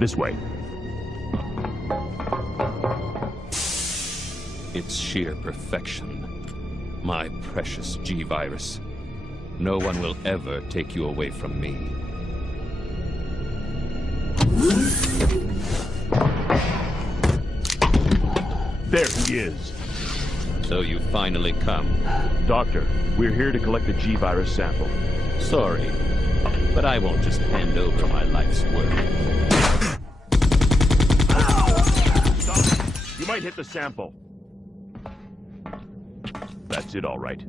This way. It's sheer perfection. My precious G-Virus. No one will ever take you away from me. There he is. So you finally come. Doctor, we're here to collect the G-Virus sample. Sorry, but I won't just hand over my life's work. Stop. You might hit the sample. That's it, all right.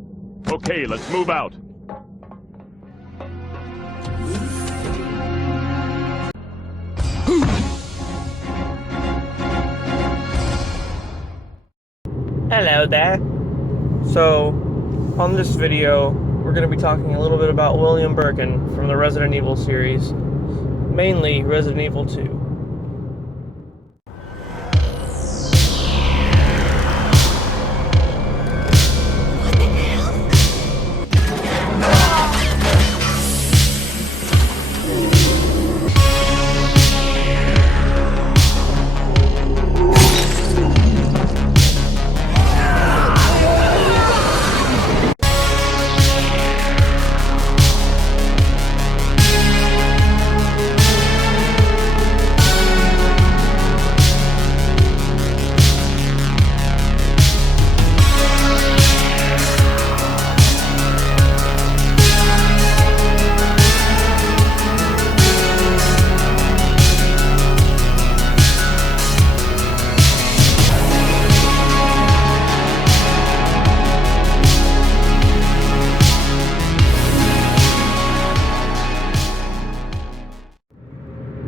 Okay, let's move out. Hello there. So, on this video, we're going to be talking a little bit about William Birkin from the Resident Evil series, mainly Resident Evil 2.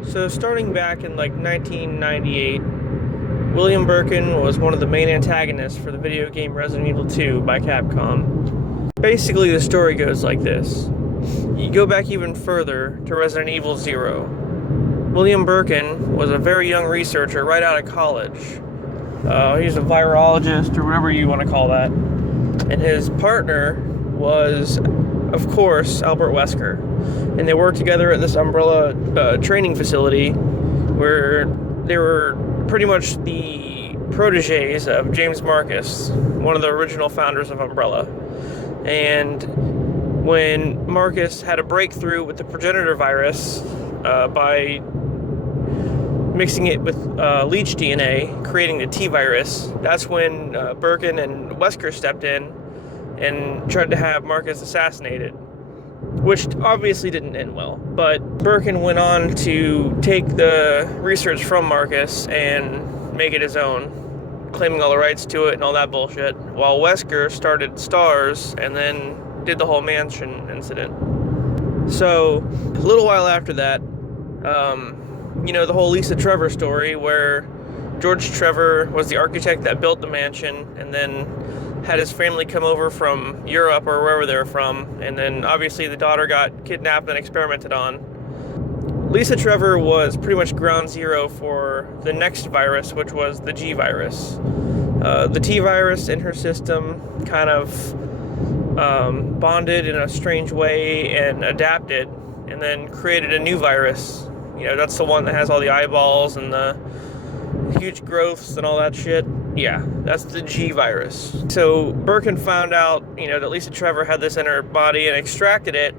So starting back in like 1998, William Birkin was one of the main antagonists for the video game Resident Evil 2 by Capcom. Basically the story goes like this. You go back even further to Resident Evil 0. William Birkin was a very young researcher right out of college. He's a virologist or whatever you want to call that. And his partner was, of course, Albert Wesker. And they worked together at this Umbrella training facility where they were pretty much the proteges of James Marcus, one of the original founders of Umbrella. And when Marcus had a breakthrough with the progenitor virus by mixing it with leech DNA, creating the T-virus, that's when Birkin and Wesker stepped in and tried to have Marcus assassinated, which obviously didn't end well. But Birkin went on to take the research from Marcus and make it his own, claiming all the rights to it and all that bullshit, while Wesker started STARS and then did the whole mansion incident. So, a little while after that, you know, the whole Lisa Trevor story where George Trevor was the architect that built the mansion and then had his family come over from Europe or wherever they were from, and then obviously the daughter got kidnapped and experimented on. Lisa Trevor was pretty much ground zero for the next virus, which was the G-Virus. The T-Virus in her system kind of bonded in a strange way and adapted, and then created a new virus. You know, that's the one that has all the eyeballs and the huge growths and all that shit. Yeah, that's the G-Virus. So Birkin found out, you know, that Lisa Trevor had this in her body and extracted it,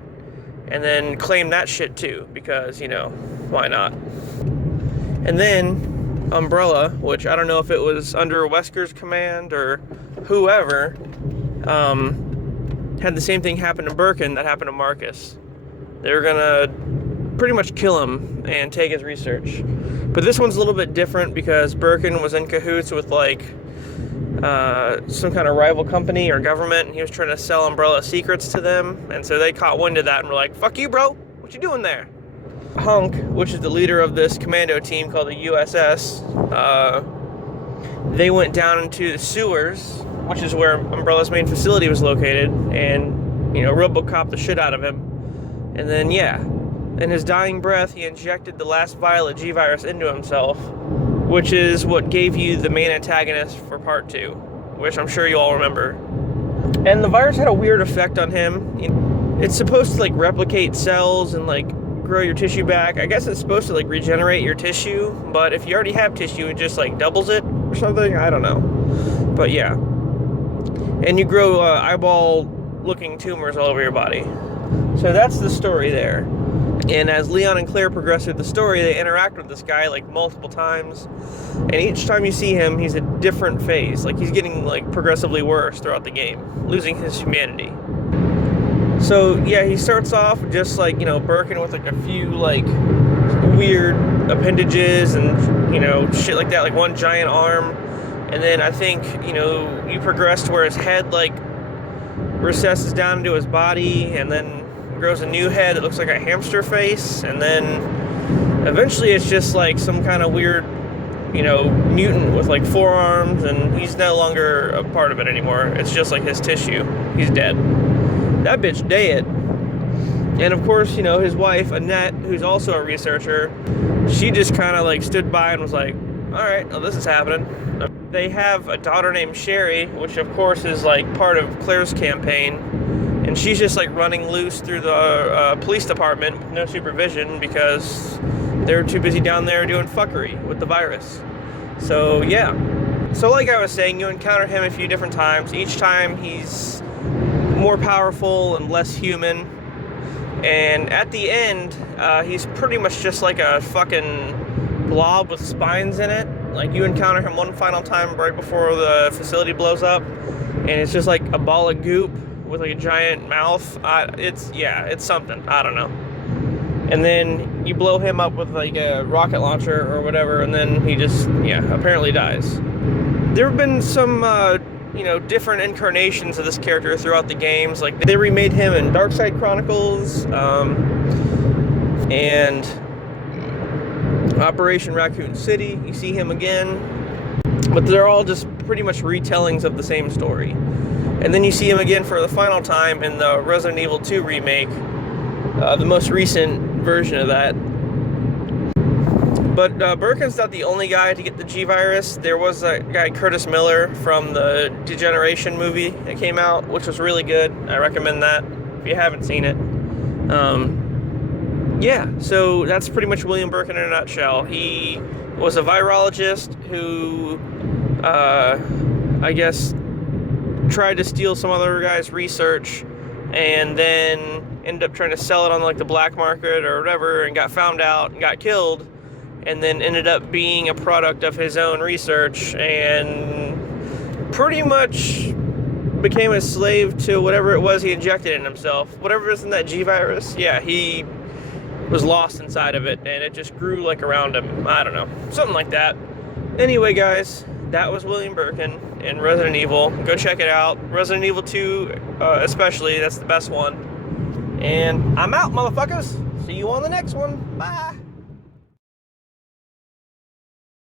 and then claimed that shit too, because, you know, why not? And then Umbrella, which I don't know if it was under Wesker's command or whoever, had the same thing happen to Birkin that happened to Marcus. They were gonna pretty much kill him and take his research. But this one's a little bit different because Birkin was in cahoots with like some kind of rival company or government, and he was trying to sell Umbrella secrets to them, and so they caught wind of that and were like, fuck you, bro, what you doing there? Hunk, which is the leader of this commando team called the USS, they went down into the sewers, which is where Umbrella's main facility was located, and, you know, RoboCop the shit out of him. And then, yeah, in his dying breath, he injected the last vial of G-Virus into himself, which is what gave you the main antagonist for part 2, which I'm sure you all remember. And the virus had a weird effect on him. It's supposed to, like, replicate cells and, like, grow your tissue back. I guess it's supposed to like regenerate your tissue, but if you already have tissue, it just like doubles it or something. I don't know. But yeah. And you grow eyeball-looking tumors all over your body. So that's the story there. And as Leon and Claire progress through the story, they interact with this guy like multiple times. And each time you see him, he's a different phase. Like he's getting like progressively worse throughout the game, losing his humanity. So yeah, he starts off just like, you know, Birkin with like a few like weird appendages and, you know, shit like that, like one giant arm. And then I think, you know, you progress to where his head like recesses down into his body, and then grows a new head that looks like a hamster face, and then eventually it's just like some kind of weird, you know, mutant with like 4 arms, and he's no longer a part of it anymore. It's just like his tissue. He's dead. That bitch dead. And of course, you know, his wife, Annette, who's also a researcher, she just kind of like stood by and was like, alright, well, this is happening. They have a daughter named Sherry, which of course is like part of Claire's campaign. And she's just like running loose through the police department with no supervision because they're too busy down there doing fuckery with the virus. So yeah. So like I was saying, you encounter him a few different times. Each time he's more powerful and less human. And at the end, he's pretty much just like a fucking blob with spines in it. Like you encounter him one final time right before the facility blows up. And it's just like a ball of goop with like a giant mouth. It's something. I don't know. And then you blow him up with like a rocket launcher or whatever, and then he just, apparently dies. There have been some, different incarnations of this character throughout the games. Like they remade him in Darkside Chronicles, and Operation Raccoon City. You see him again, but they're all just pretty much retellings of the same story. And then you see him again for the final time in the Resident Evil 2 remake, the most recent version of that. But Birkin's not the only guy to get the G-Virus. There was a guy, Curtis Miller, from the Degeneration movie that came out, which was really good. I recommend that if you haven't seen it. So that's pretty much William Birkin in a nutshell. He was a virologist who, I guess, tried to steal some other guy's research and then ended up trying to sell it on like the black market or whatever, and got found out and got killed, and then ended up being a product of his own research and pretty much became a slave to whatever it was he injected in himself. Whatever is in that G-Virus, he was lost inside of it, and it just grew like around him. I don't know, something like that. Anyway, guys, that was William Birkin in Resident Evil. Go check it out. Resident Evil 2 especially, that's the best one. And I'm out, motherfuckers. See you on the next one. Bye.